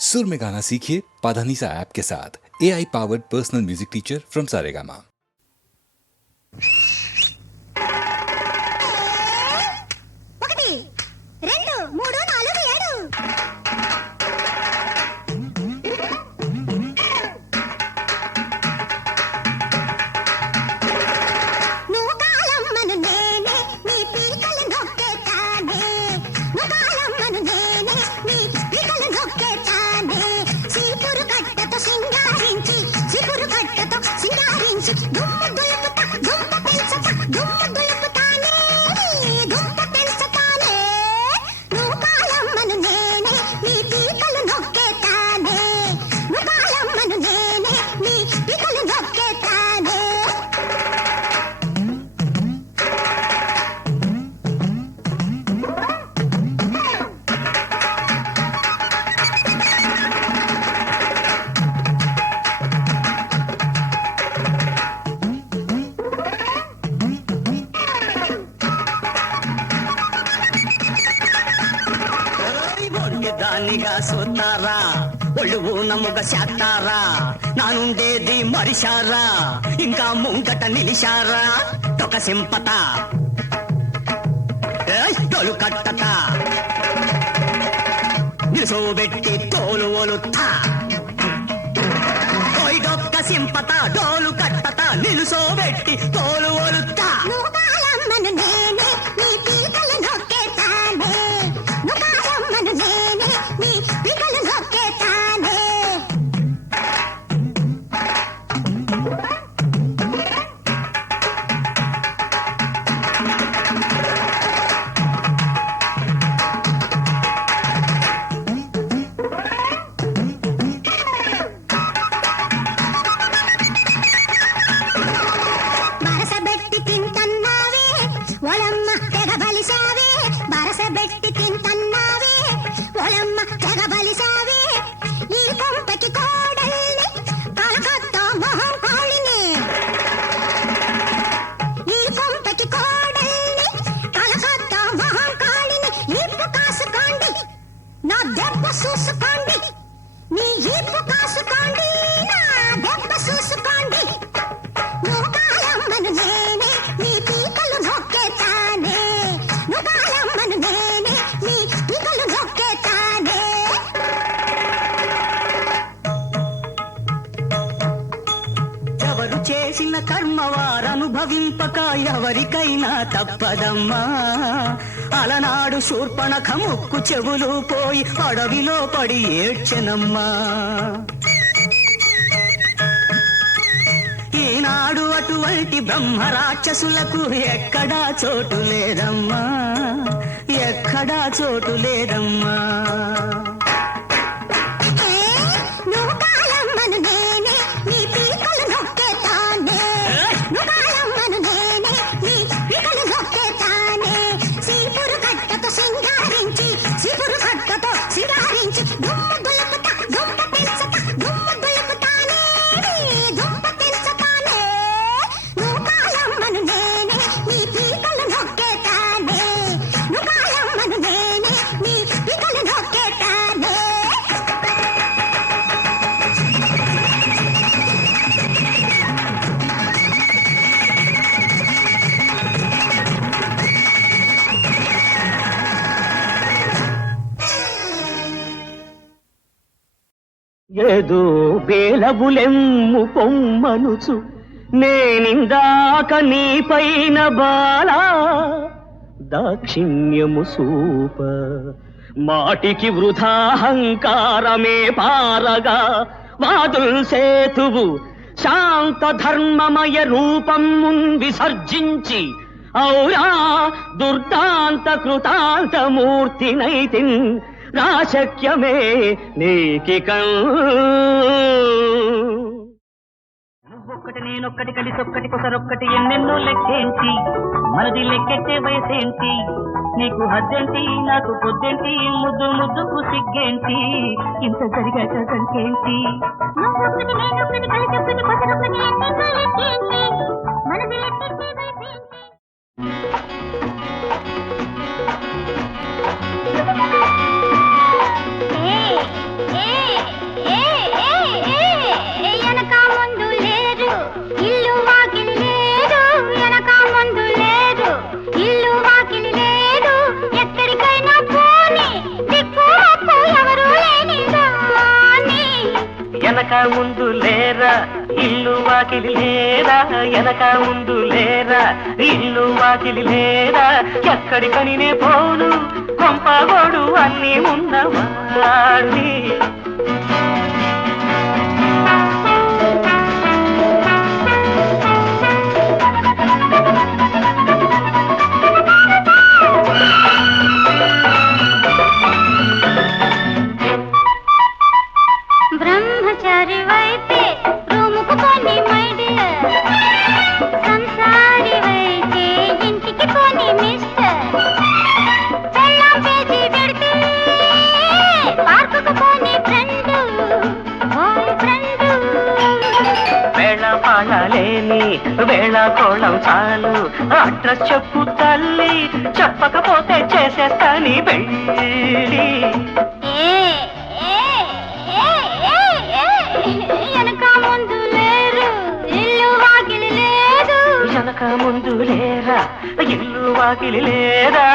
सुर में गाना सीखिए पाधानीसा ऐप के साथ। AI powered personal music teacher from Saregama. దానిగా సోతారా ఒళ్ళు నమ్ముగా శాతారా నానుండేది మరిశారా ఇంకా ముంగట నిలిశారా తొక సింపత తోలు కట్టత నిలుసోబెట్టి తోలు ఒలుతా కొయిడొక్క సింపత డోలు కట్టత నిలుసోబెట్టి తోలు ఒలుతా చేసిన కర్మ వారనుభవింపక ఎవరికైనా తప్పదమ్మా అలనాడు శూర్పణఖ ముక్కు చెవులు పోయి అడవిలో పడి ఏడ్చెనమ్మా ఈనాడు అటువంటి బ్రహ్మ రాక్షసులకు ఎక్కడా చోటు లేదమ్మా ఎక్కడా చోటు లేదమ్మా ఏదో బేలబులెమ్ము పొమ్మనుచు నేనిందాక నీ పైన బాలా దాక్షిణ్యము సూప మాటికి వృథాహంకారమే పారగా వాదుల్ సేతువు శాంత ధర్మమయ రూపం విసర్జించి ఔరా దుర్దాంత కృతాంత మూర్తినైతిన్ రాశక్యమే నీకికం నువ్వొక్కటి నేనొక్కటి కలిసి ఒక్కటి కొసరొక్కటి ఎన్నెన్నో లెక్కేంటి మనది లెక్కెట్టే వయసేంటి నీకు హద్దేంటి నాకు పొద్దేంటి ముద్దు ముద్దుకు సిగ్గేంటి ఇంత జరిగాక సంకేంటి నువ్వొక్కటి నేనొక్కటి కలిసి ఒక్కటి కొసరొక్కటి ఎన్నెన్నో లెక్కేంటి మనది లెక్కెట్టే వయసేంటి Hey! ఎనక ముందు లేరా ఇల్లు వాకిలి లేరా, ఎనక ముందు లేరా ఇల్లు వాకిలి లేరా, ఎక్కడికని నే పోను కొంపగోడు అన్నీ ఉన్నవాణ్ణి. బ్రహ్మచారివైతే రూముకు పోని మై డియర్, సంసారివైతే ఇంటికి పోని మిస్టర్, పెళ్ళాం పేజీ పెడితే పార్కుకు పోని ఫ్రెండ్ బాయ్ ఫ్రెండ్. వేళ పాడలేని వేళ కోళం చాలు, అడ్రస్ చెప్పు తల్లి చెప్పకపోతే చేసేస్తాని పెళ్ళి. వెనక ముందు లేరు ఇల్లు వాకిలి లేదు, వెనక ముందు లేరా ఇల్లు వాకిలి లేదా.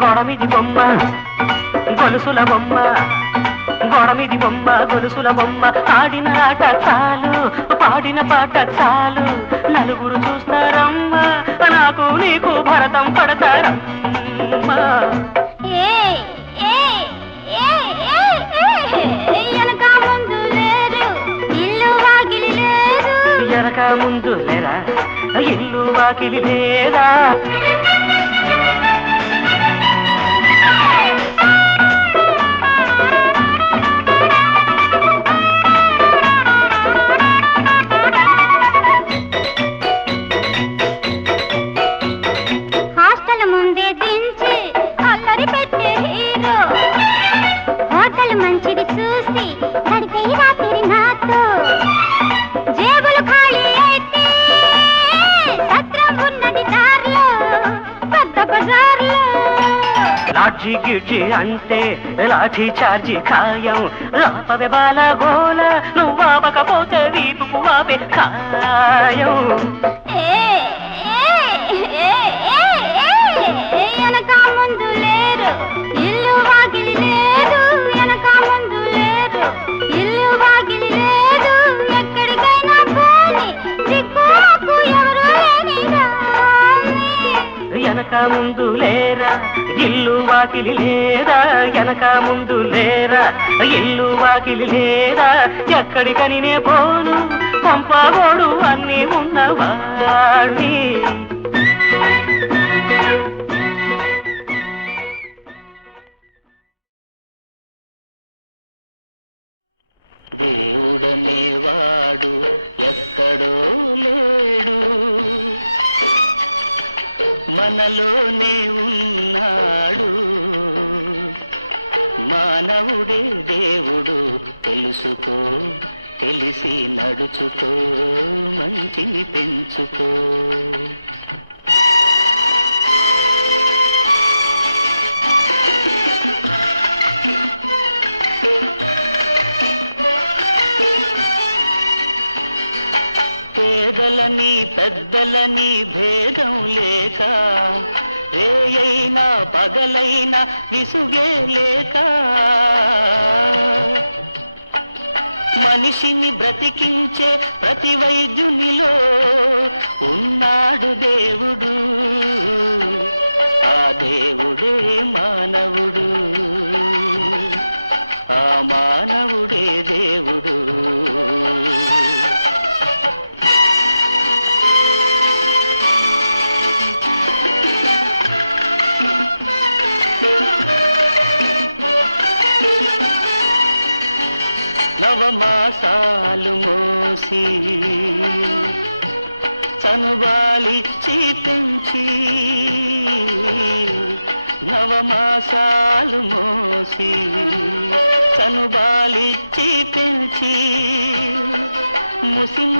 గొడమిది బొమ్మ గొలుసుల బొమ్మ, గొడమిది బొమ్మ గొలుసుల బొమ్మ, ఆడిన ఆట చాలు పాడిన పాట చాలు, నలుగురు చూస్తారమ్మా నాకు నీకు భరతం పడతారమ్మా. వెనక ముందు లేరు ఇల్లు వాకిలి లేదు, వెనక ముందు లేరా ఇల్లు వాకిలి లేదా. హాస్టల్ ముందే దించి అల్లరి పెట్టే హీరో, హోటల్ మంచిది చూసి గడిపే రాత్రి నాతో, జేబులు ఖాళీ అయితే సత్రం ఉన్నది దారిలో పెద్ద బజార్లో. లాడ్జి గిడ్జి అంటే లాఠీ చార్జి ఖాయం, లాపవే బాల గోల నువ్వాపకపోతే వీపుకు వాపే ఖాయం. వెనక ముందు లేరు ఇల్లు వాకిలి లేదు, వెనక ముందు లేరు ఇల్లు వాకిలి లేదు, ఎక్కడికైనా పోని దిక్కుకు ఎవరు లేని రాని. వెనక ముందు లేరా ఇల్లు వాకిలి లేదా, వెనక ముందు లేరా ఇల్లు వాకిలి లేదా, ఎక్కడికని నే పోను పంపగోడు అన్నీ ఉన్నవాణ్ణి. మనలోనే ఉన్నాడు మానవుడే దేవుడు, తెలుసుకో తెలిసి నడుచుకో మంచిని పెంచుకో.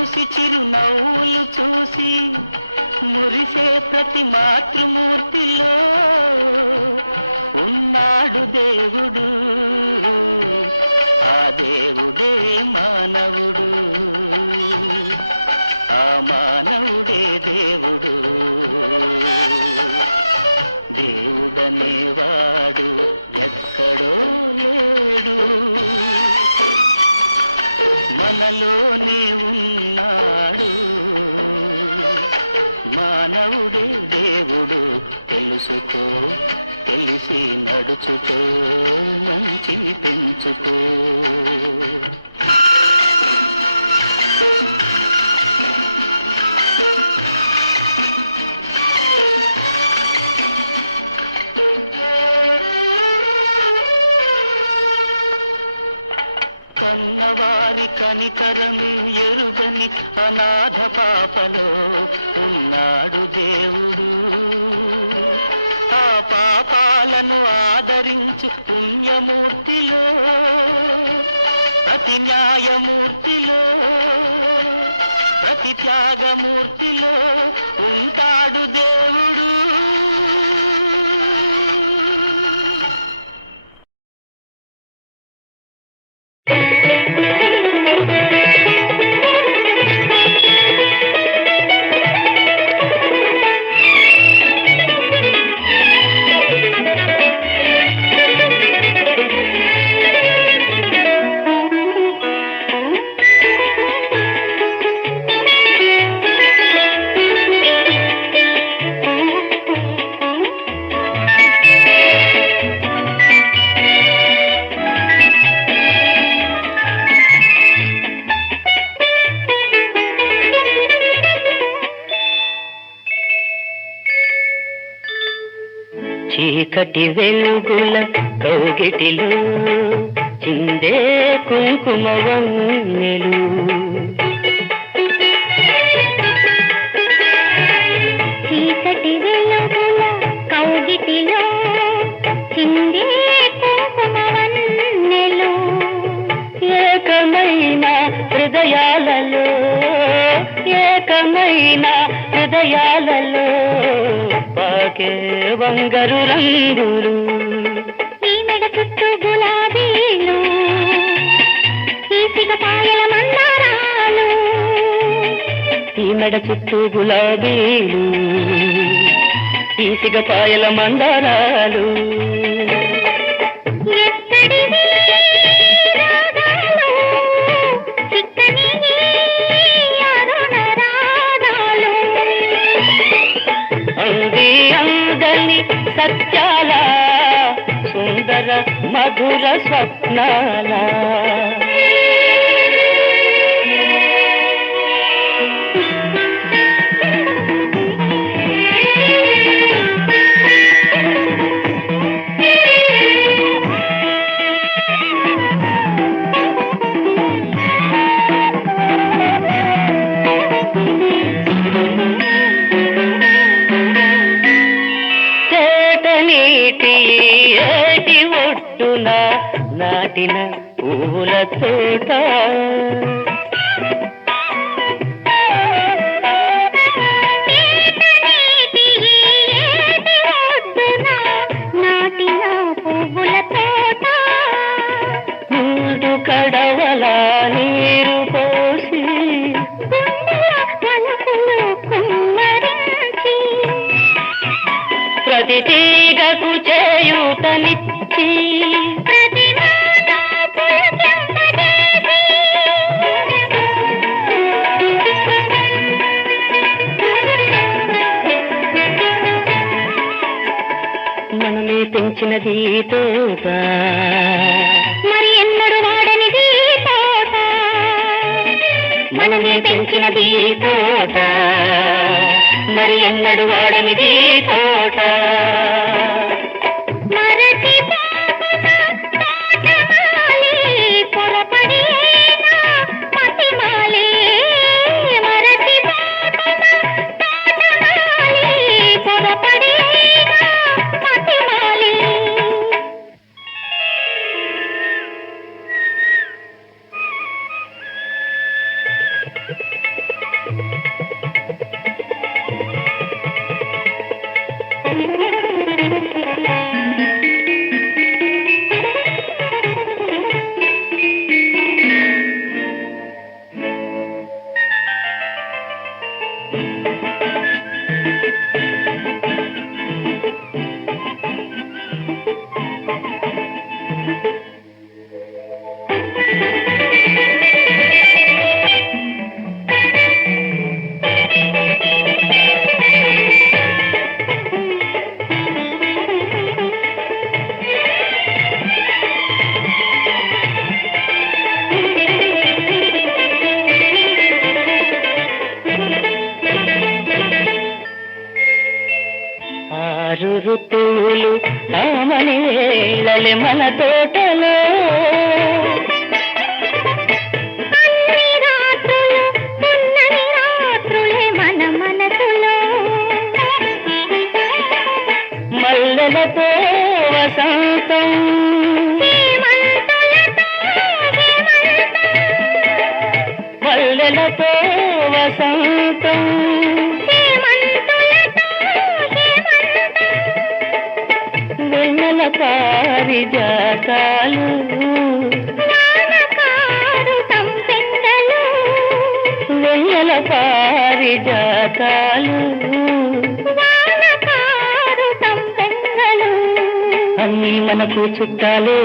చూసి చిరునవ్వులు చూసి మురిసే ప్రతి మాతృమూర్తిలో ఉన్నాడు దేవుడు. ఆ దేవుడే మానవుడు, ఆ మానవుడే దేవుడు. దేవుడనేవాడు ఎక్కడో లేడు, మనలోనే ఉన్నాడు. మానవుడే దేవుడు, తెలుసుకో, తెలిసి నడుచుకో, మంచిని పెంచుకో. కన్నవారి కనికరం ఎరుగని అనాథ పాపలో ఉన్నాడు దేవుడు. ఆ పాపాలను ఆదరించు పుణ్యమూర్తిలో, అతి న్యాయమూర్తిలో, అతి త్యాగమూర్తిలో ఉంటాడు దేవుడు. చీకటి వెలుగుల కౌగిటిలో చిందే కుంకుమ వన్నెలు, చీకటి వెలుగుల కౌగిటిలో చిందే కుంకుమ వన్నెలు, ఏకమైన హృదయాలలో, ఏకమైన హృదయాలలో పాకే వంగరు రంగులు. ఈ మెడ చుట్టూ గులాబీలు, ఈ సిగపాయల మందారాలు, ఈ మెడ చుట్టూ గులాబీలు, ఈ సిగపాయల మందారాలు. ఎక్కడివి రాగాలు, చిక్కని అరుణ రాగాలు, అంది అందని సత్యాల సుందర మధుర స్వప్నాల. చేటనీటి ఏటి ఒడ్డున నాటిన పూల తోట, నాటిన పువ్వుల తోట, మూడు కడవల నీరు పోసి తలుపులు కుమ్మరించి, ప్రతి తీగకు చేయూతనిచ్చి, ప్రతి మాట పులకింపజేసి, మనమే పెంచినది తోట, మరి ఎన్నడు వాడనిది తోట, మనమే పెంచినది తోట, మరి ఎన్నడు వాడనిది తోట. మరచిపోకున తోటమాలి, పొరపడిన మతిమాలి, మరచిపోకున తోటమాలి, పొరపడిన మతిమాలి. ఆరు ఋతువులు ఆమని వేళలే మన తోటలో అన్ని రాత్రులు పున్నమి రాత్రులే మన మనసులో మల్లెలతో వసంతం హేమంతులతో హేమంతం మల్లెలతో వసంతం హేమంతులతో హేమంతం వెన్నెల పారిజాతాలు వానకారు సంపెంగలు వెన్నెల పారిజాతాలు వానకారు సంపెంగలు అన్నీ మనకు చుట్టాలే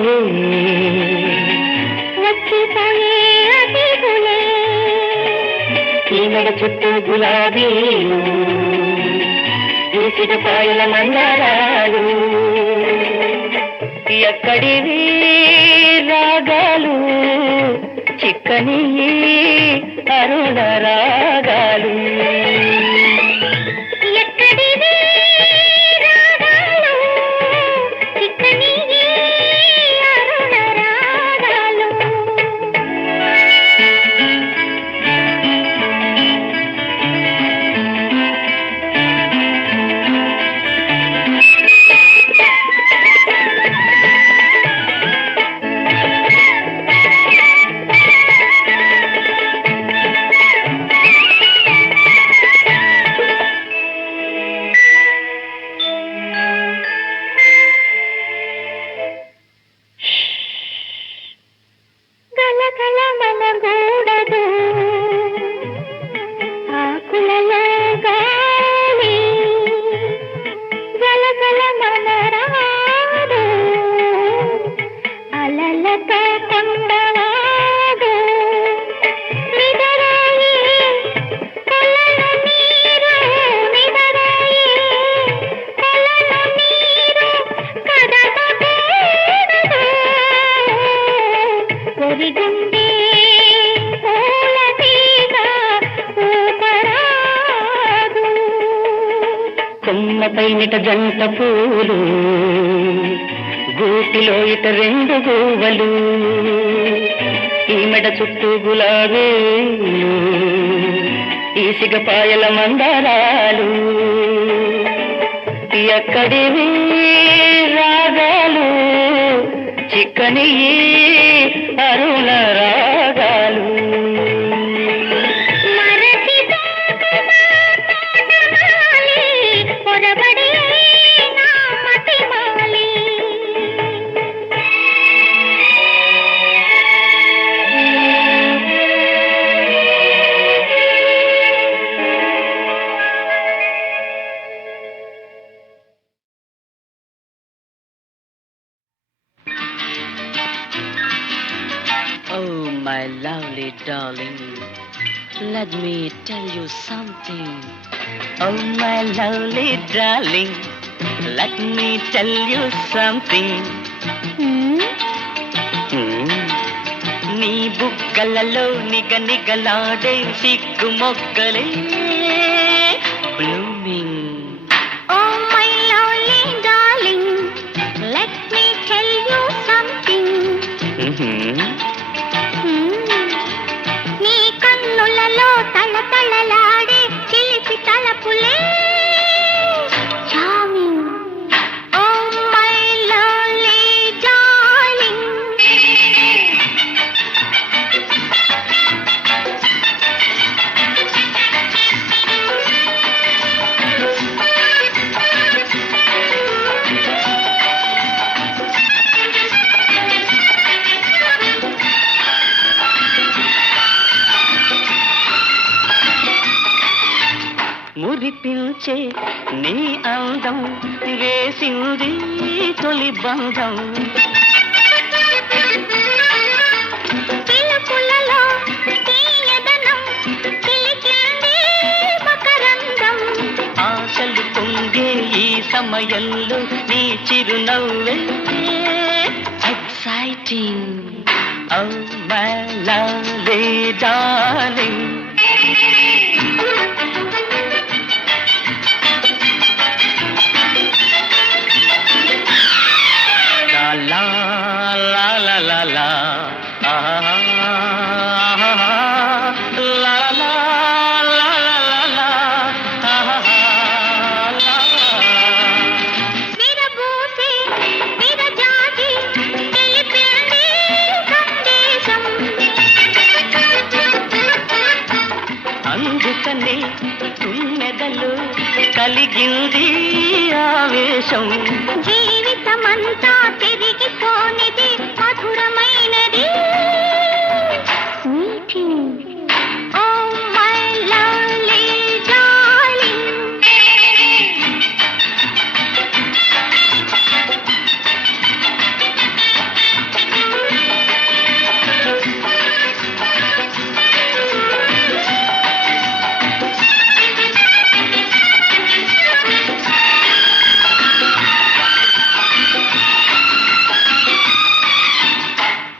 వచ్చిపోయే అతిథులే ఈమెడ చుట్టూ గులాబీలు ఈసిగ పాయల మందారాలు ఎక్కడివి రాగాలు చిక్కని అరుణ రాగాలు ఎక్కడివి రాగాలు చిక్కని అరుణ రాగాలు గలగల మనగూడదు ఆకులలో గాలి గలగల మనరాడు అలలతో కొండవాడు నిదరాయి కొలను నీరు నిదరాయి కొలను నీరు కదపకూడదు ఒరిగుండే పూల తీగ ఊపరాదు కొమ్మపై నిట జంట పూలు గూటిలో ఇట రెండు గూవలు ఈమెడ చుట్టూ గులాబీలు ఈసిగ పాయల మందారాలు ఎక్కడివి రాగాలు చిక్కని అరుణ రాగాలు మరచి తోటమాలి పొరబడి నా మతిమాలి Oh, my lovely darling, let me tell you something. Oh, my lovely darling, let me tell you something. నీ బుగ్గలలో నిగనిగలాడే సిగ్గు మొగ్గలే blooming. Oh my lovely darling, let me tell you something. నీ కన్నులలో తళతళలాడే చిలిపి తలపులే charming. Oh my lovely darling. మురిపించే నీ అందం వేసింది తొలి బంధం. పిలుపులలో తీయదనం చిలికింది మకరందం. ఆశలు పొంగే ఈ సమయంలో నీ చిరునవ్వే exciting. Oh my lovely darling. La la la la la la. Ah, la la la la la la. Ah, la. విరబూసే విరజాజి తెలిపింది సందేశం. అందుకనే తుమ్మెదలు కలిగింది ఆవేశం. జీవితమంతా తిరిగిపోనిది మధురమైనది meeting. Oh my lovely darling.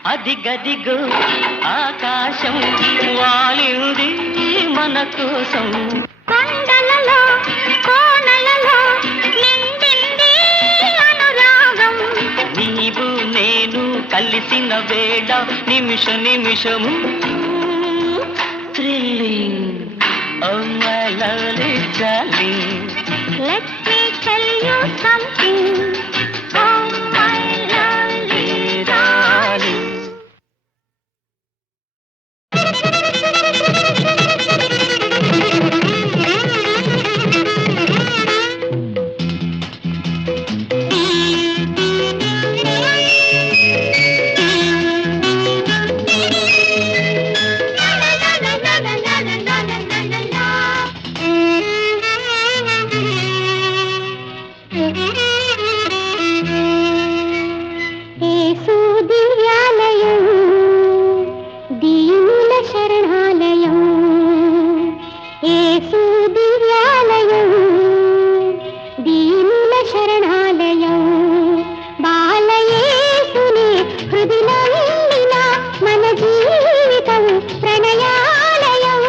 అదిగదిగో ఆకాశం వాలింది మన కోసం. కొండలలో కోనలలో నిండింది అనురాగం. నీవు నేను కలిసిన వేళ నిమిష నిమిషము thrilling. Oh my lovely darling. Let me tell you something. Oh my lovely darling. యేసు దివ్యాలయం దీనుల శరణాలయం. యేసు దివ్యాలయం దీనుల శరణాలయం. బాలయేసుని హృదిలో నిండిన మన జీవితం ప్రణయాలయం.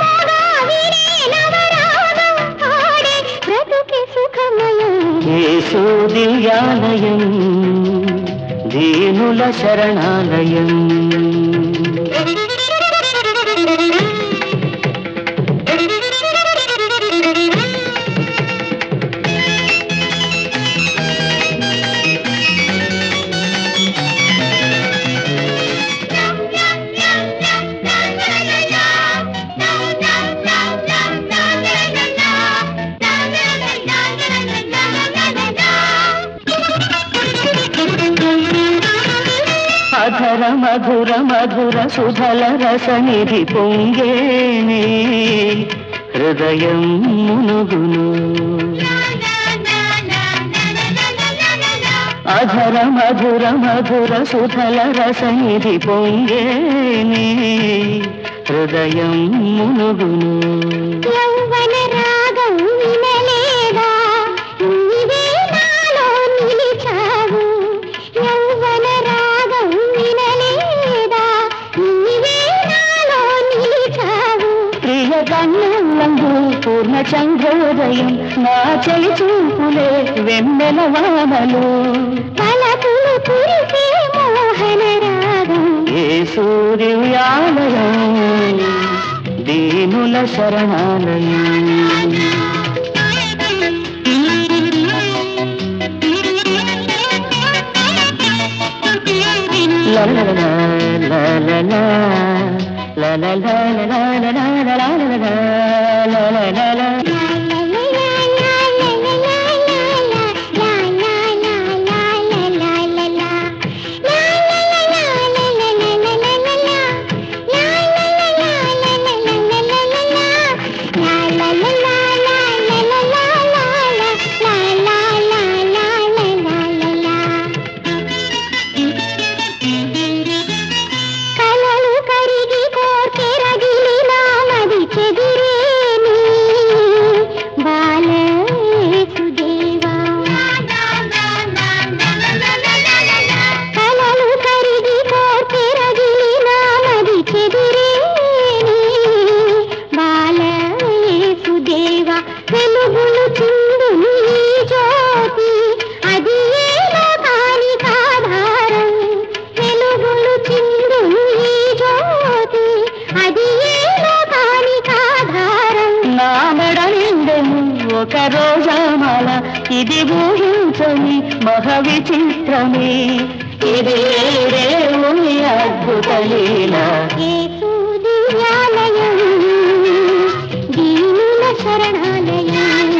మోగావినే నవరాగం పాడే బ్రతుకే సుఖమయం. యేసు దివ్యాలయం దీనుల శరణాలయం. అధర మధుర మధుర సుధల రసనిధి పొంగేనే హృదయం మునుగును. అధర మధుర మధుర సుధల రసనిధి పొంగేనే హృదయం మునుగును. యౌవన రాగం వినలేదా నీవే నాలో నిలిచావు. యౌవన రాగం వినలేదా నీవే నాలో నిలిచావు. ప్రియ కన్నులందు పూర్ణ చంద్రోదయం నా చెలి చూపులే వెన్నెల వానలు. పలకులు కురిసే మోహన రాగం. యేసు దివ్యాలయం దీనుల శరణాలయం. la la la la la la la la la la la la la la la la la la. la la la ఒక రోజామాల ఇది ఊహించని మహా విచిత్రమే ఇది దేవుని అద్భుత లీల యేసుదివ్యాలయం దీనుల శరణాలయం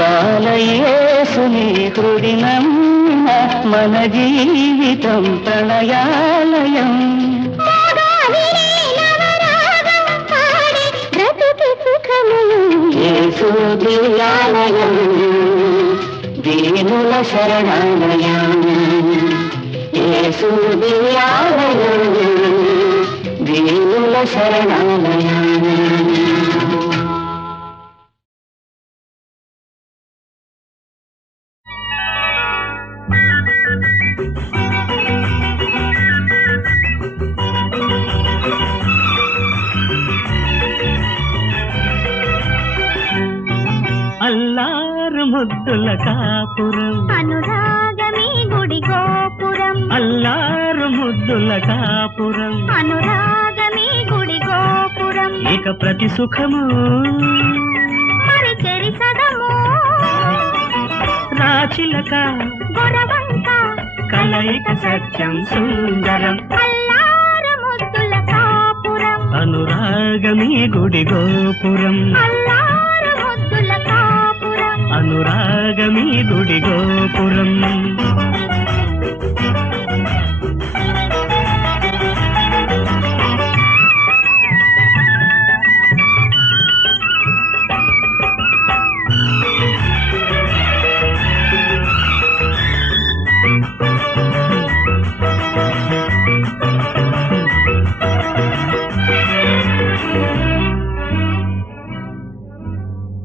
బాలయేసుని హృది నమ్మిన మన జీవితం ప్రణయాలయం యేసుదివ్యాలయం దీనుల శరణాలయం యేసుదివ్యాలయం దీనుల శరణాలయం అల్లారు ముద్దుల కాపురం అనురాగమే గుడి గోపురం అల్లారు ముద్దుల కాపురం అనురాగమే గుడి గోపురం ఇక ప్రతి సుఖము మరి చెరి సగము రాచిలక గొరవంక కలయిక సత్యం సుందరం అల్లారు ముద్దుల కాపురం అనురాగమీ గుడి గోపురం అల్లారు ముద్దుల కాపురం అనురాగమీ గుడి గోపురం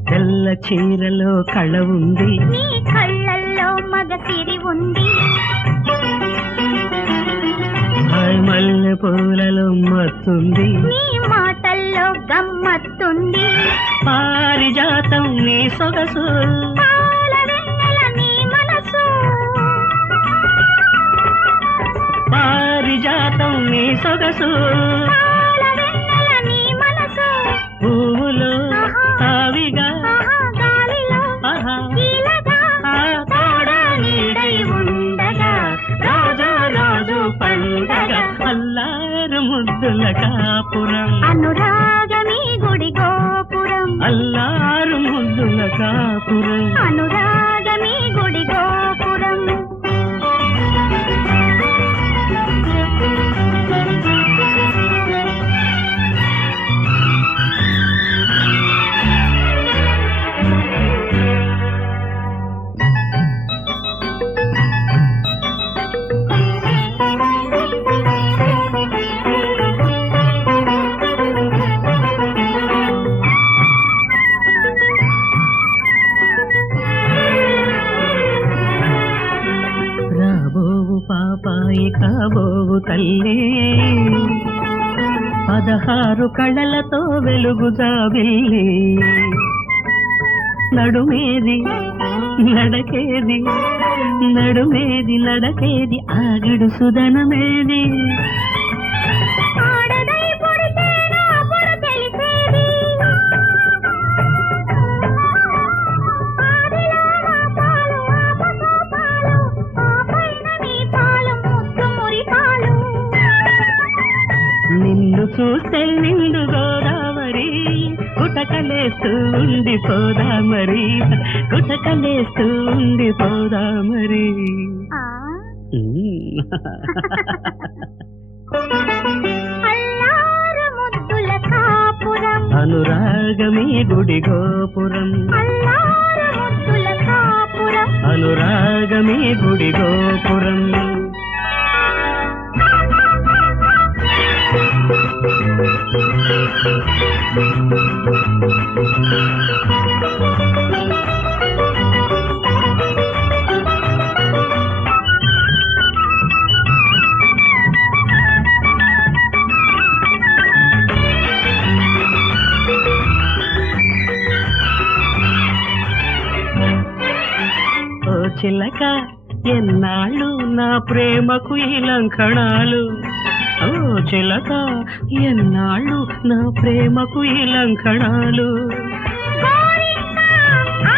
తెల్ల చీరలో కళ ఉంది నీ కళ్ళల్లో మగసిరి ఉంది మల్లె పూలలో మత్తుంది నీ మాటల్లో గమ్మత్తుంది పారిజాతం నీ సొగసు పాల వెన్నెల నీ మనసు పారిజాతం నీ సొగసు పాల వెన్నెల నీ మనసు పువ్వులో తావిగా ఆహా గాలిలో ఆహా ఈలగా ఆ తోడా నీడై ఉండగా రోజు రోజు పండగ అల్లారు ముద్దుల కాపురం అనురాగమీ గుడి గోపురం అల్లారు ముద్దుల కాపురం అనురాగమీ గుడి గోపురం రాబోవు పాపాయి కాబోవు తల్లి 16 కళలతో వెలుగు జాబిల్లి నడుమేది నడకేది నడుమేది నడకేది ఆగడు సుదనమేది ఆడదై పుడితేనా అప్పుడు తెలిసేది ఆదిలో నా పాలు ఆపసో పాలు ఆపైన నీ పాలు ముద్దు మురి పాలు నిన్ను చూస్తే నిండు గోదావరి గుటకలేస్తూ ఉండిపోదా మరి గుటకలేస్తూ ఉండిపోదా మరి ఆ అల్లారు ముద్దుల కాపురం అనురాగమీ గుడి గోపురం అల్లారు ముద్దుల కాపురం అనురాగమీ గుడి గోపురం ఓ చిలక ఎన్నాళ్ళు నా ప్రేమకు ఈ లంకణాలు ఓ చిలక ఎన్నాళ్ళు నా ప్రేమకు ఈ లంకణాలు గోరింక ఆ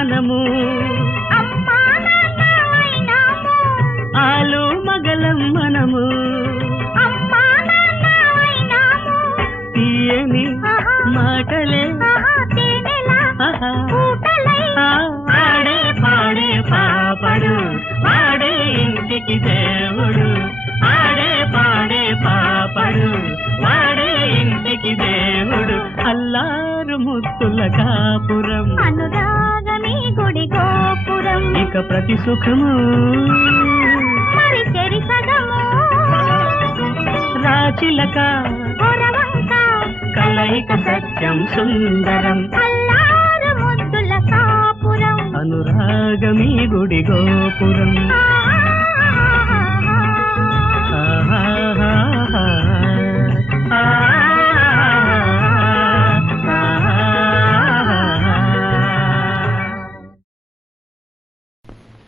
మనము అమ్మా నాన్న అయినాము ఆలు మగలం మనము అమ్మా నాన్న అయినాము తీయని మాటలే తేనెలా ఆహా. పూటలై ఆడే పాడే పాపడు వాడే ఇంటికి దేవుడు ఆడే పాడే పాపడు వాడే ఇంటికి దేవుడు అల్లారు ముత్తుల కాపురం అనురాగమే గుడి గోపురం ఇక ప్రతి సుఖము మరి చెరి సగము రాచిలక పొరవంక కలయిక సత్యం సుందరం అల్లారు ముద్దుల కాపురం అనురాగమీ గుడి గోపురం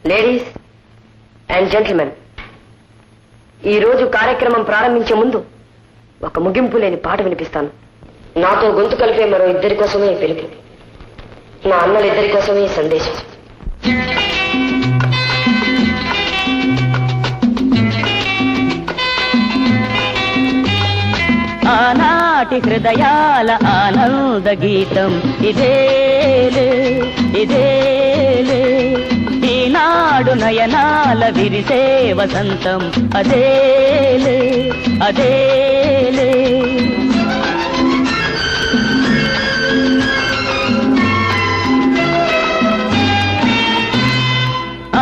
లేడీస్ అండ్ జెంటిల్మెన్, ఈ రోజు కార్యక్రమం ప్రారంభించే ముందు ఒక ముగింపు లేని పాట వినిపిస్తాను. నాతో గొంతు కలిపే మరో ఇద్దరి కోసమే ఈ పిలుపు, నా అన్నలిద్దరి కోసమే ఈ సందేశం. ఆనాటి హృదయాల ఆనంద గీతం ఇదేలే ఇదేలే, ఈనాడు నయనాల విరిసే వసంతం అదేలే అదేలే.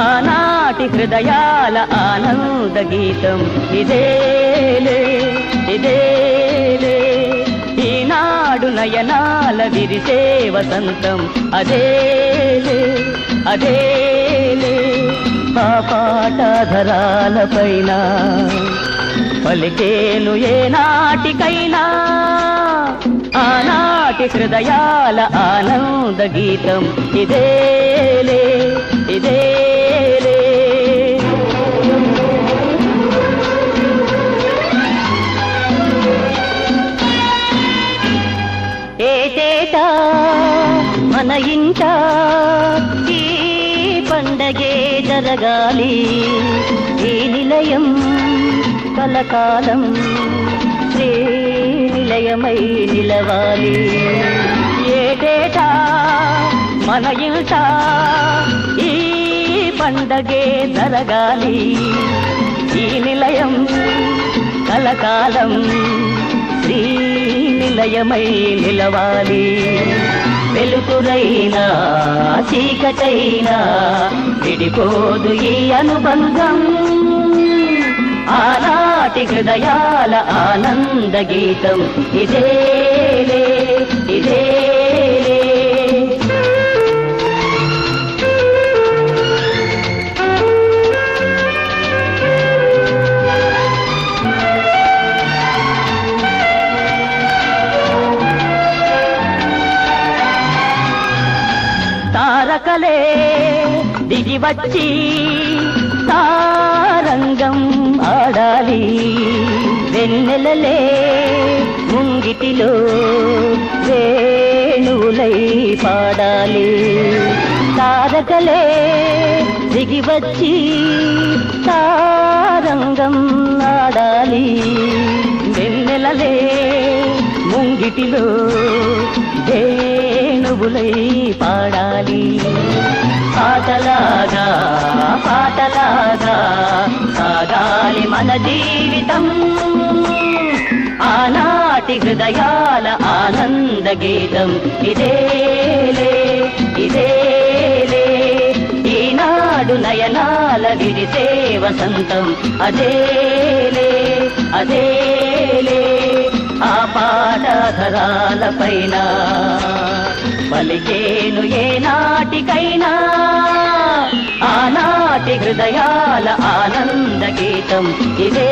ఆనాటి హృదయాల ఆనంద గీతం ఇదేలే ఇదేలే, ఈనాడు నయనాల విరిసే వసంతం అదేలే అదేలే. ఆ పాటధరాలపైన పలికేను ఏనాటికైనా ఆనాటి హృదయాల ఆనంద గీతం ఇదేలే ఇదేలే. ఏటేటా మన ఇంట ఈ పండగే జరగాలి, ఈ నిలయం కలకాలం శ్రీ నిలయమై నిలవాలి. ఏటేటా మన ఇంట ఈ పండగే జరగాలి, ఈ నిలయం కలకాలం శ్రీ నిలయమై నిలవాలి. వెలుతురైనా చీకటైనా విడిపోదు ఈ అనుబంధం, ఆనాటి హృదయాల ఆనంద గీతం ఇదేలే ఇదేలే. తారకలే దిగి వచ్చి తారంగం ఆడాలి, వెన్నెలలే ముంగిటిలో వేణువులై పాడాలి. తారకలే దిగి వచ్చి తారంగం ఆడాలి, వెన్నెలలే ముంగిటిలో వేణువులై పాడాలి. పాటలాగా పాటలాగా సాగాలి మన జీవితం, ఆనాటి హృదయాల ఆనంద గీతం ఇదేలే ఇదేలే. ఈనాడు నయనాల విరిసే వసంతం అదేలే అదేలే. ఆ పాటధరాలపైన పలికేను ఏనాటికైనా ఆనాటి హృదయాల ఆనంద గీతం ఇదే